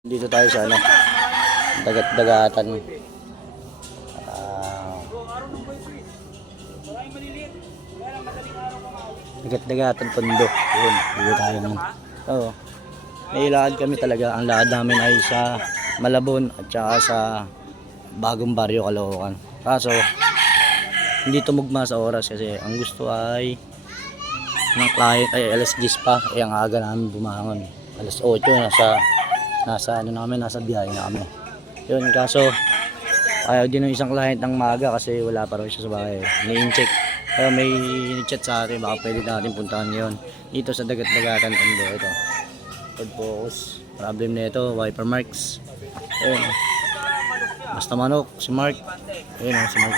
Dito tayo sa ano, dagat-dagatan. Dagat-dagatan Tondo. Yun, dito tayo nun. Oo. Nailakad kami talaga. Ang lakad namin ay sa Malabon at saka sa Bagong Baryo, Caloocan. Kaso, hindi tumugma sa oras kasi ang gusto ay ng client ay alas 10 pa. Eh, ang aga namin bumangon. Alas 8 nasa ano namin, nasa biyahe na kami. Yun, kaso ayaw din ng isang client ng maaga kasi wala pa raw siya sa bahay. Ni-incheck. Kaya may chat sa atin, baka pwede natin puntahan yun. Dito sa dagat-dagatan Tondo. Ito. Ford Focus. Problem na ito, wiper marks. Ayun. Basta manok, si Mark. Ayun si Mark.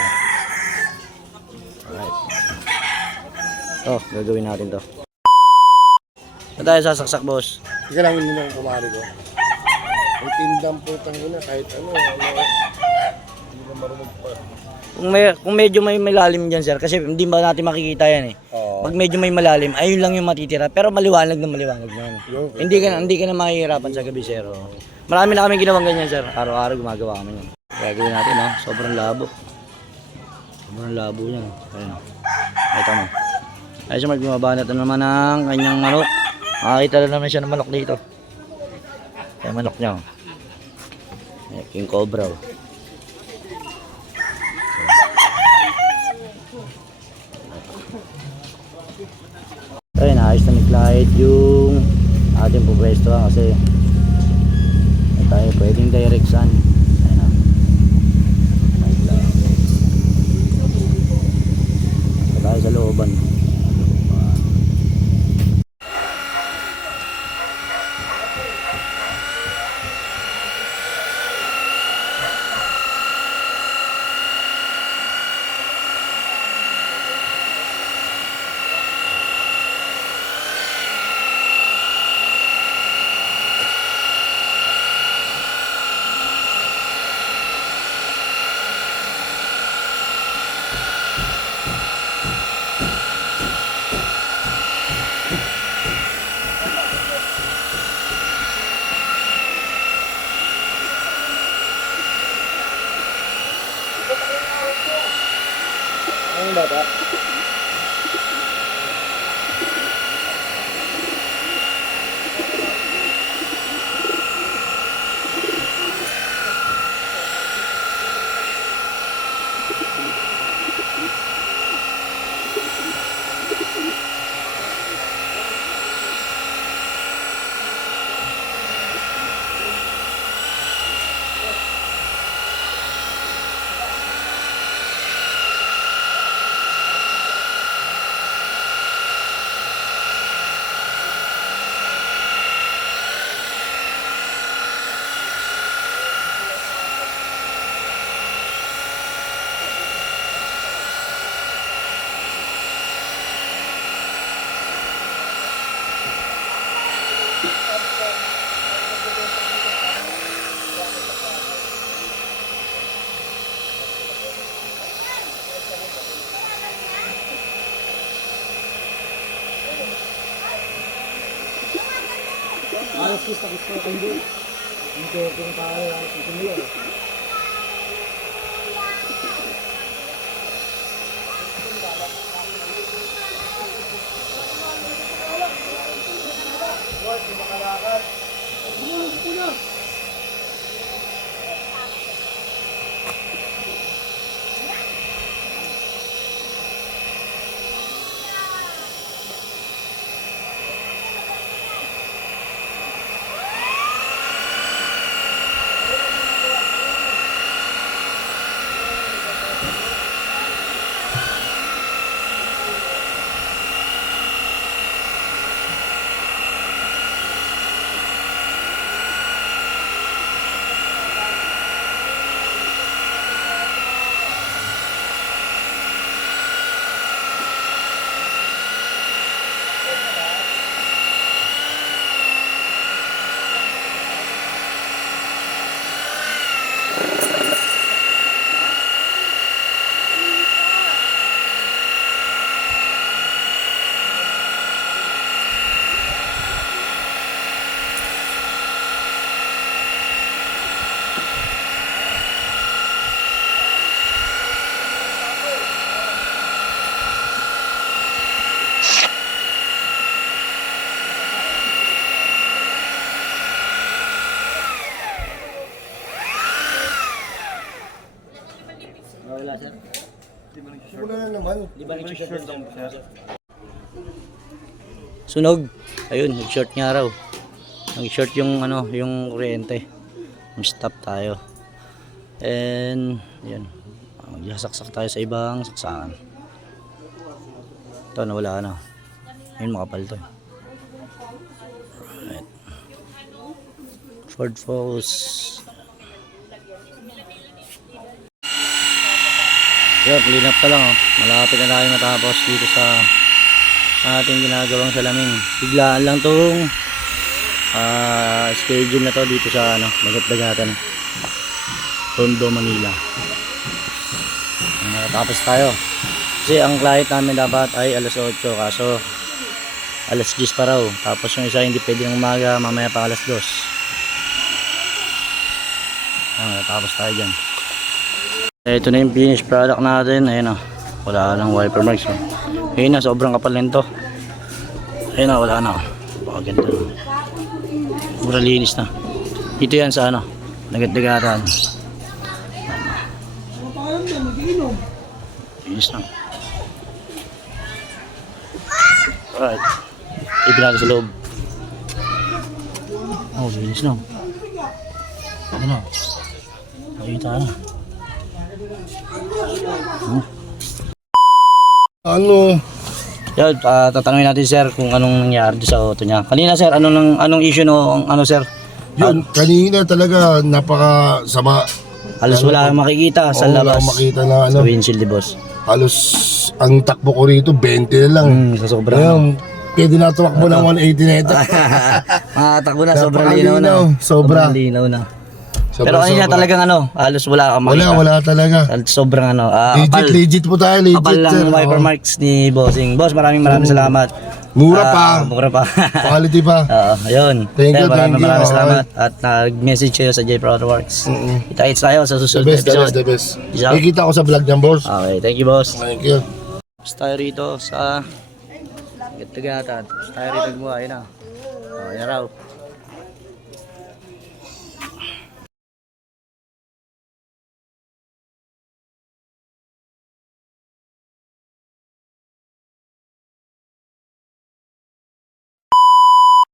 Alright. Gagawin natin to. Saan tayo sasaksak, boss? Sige lang, hindi na akong kumari ko. Ang tindang putang ina, kahit ano, hindi na marunong pa. Kung medyo may malalim dyan, sir, kasi hindi ba natin makikita yan eh. Oo. Pag medyo may malalim, ayun lang yung matitira. Pero maliwanag na maliwanag na. Hindi ka na mahihirapan sa gabi, sir. Oh. Marami na kami ginawang ganyan, sir. Araw-araw gumagawa kami yan. Gagawin natin, no? Sobrang labo. Sobrang labo yan. Ayun, no? Ito mo. Ay, siya magbumabanat na naman ng kanyang manok. Makakita na naman siya ng manok dito. Kaya manok niya. Oh. King Cobra. Oh. Ayun, ayos na ni-glide yung ating pupwesto kasi hindi tayo pwedeng direct sun. Ayun na. May glide. Ito tayo sa looban. Ang bata. Alas gusto ko kayo. Hindi ko tayo alas gusto nila. Di ba nag-short yung sunog? Ayun, nag-short nga raw. Nag-short yung ano, yung kuryente. Stop tayo. And yan. Magsasaksak tayo sa ibang saksakan. Ito, nawala na. Ayun, makapal to. Alright. Ford Focus. Yun, clean up pa lang oh. Malapit na tayo matapos dito sa ating ginagawang salamin. Biglaan lang tong schedule na to dito sa ano, Dagat-Dagatan, Tondo, Manila. Tapos tayo. Kasi ang client namin dapat ay alas 8 kaso alas 10 pa raw. Tapos yung isa hindi pwede ng umaga, mamaya pa alas 2. Tapos tayo dyan. Ito na yung finished product natin. Ayun o. Wala lang wiper marks. Ayun na, sobrang kapal nito. Ayun na, wala na. Pakaganda na. Mura linis na. Ito yan sa ano, Dagat-Dagatan. Linis na. Alright. Ipinag sa loob. Oh, linis na. Ano na? Nakita na. Ano? Yan, tatanungin natin sir kung anong nangyari sa auto niya. Kanina sir, anong issue no, ano sir? Yun, kanina talaga napaka sama. Halos wala kang makikita sa Oo, wala labas. akong makita na ano. Sa windshield di boss. Halos ang takbo ko rito 20 na lang. Sa sobrang. Ngayon, pwede na tumakbo ng 180 na ito. Makatakbo na, sobrang linaw na. Sobra. Sobrang linaw na. Sobra, Pero kanina sobra. talagang ano, halos wala kang makita. Wala talaga. Sobrang ano, Legit po tayo, legit. kapal lang sir. wiper Oo. marks ni Bossing. Boss, maraming salamat. Mura pa. Mura pa. Quality pa. Oo, ayun. Thank you, Maraming thank you. salamat. At nag-message kayo sa J Proud Works. Kita-kits tayo sa The susunod na best, episode. the best. Peace out. Nakikita ko sa vlog niyan, boss. Okay, thank you boss. Thank you. Tapos tayo rito sa Dagat-Dagatan. Tapos tayo rito gumawa, yun na. Oh, yan raw.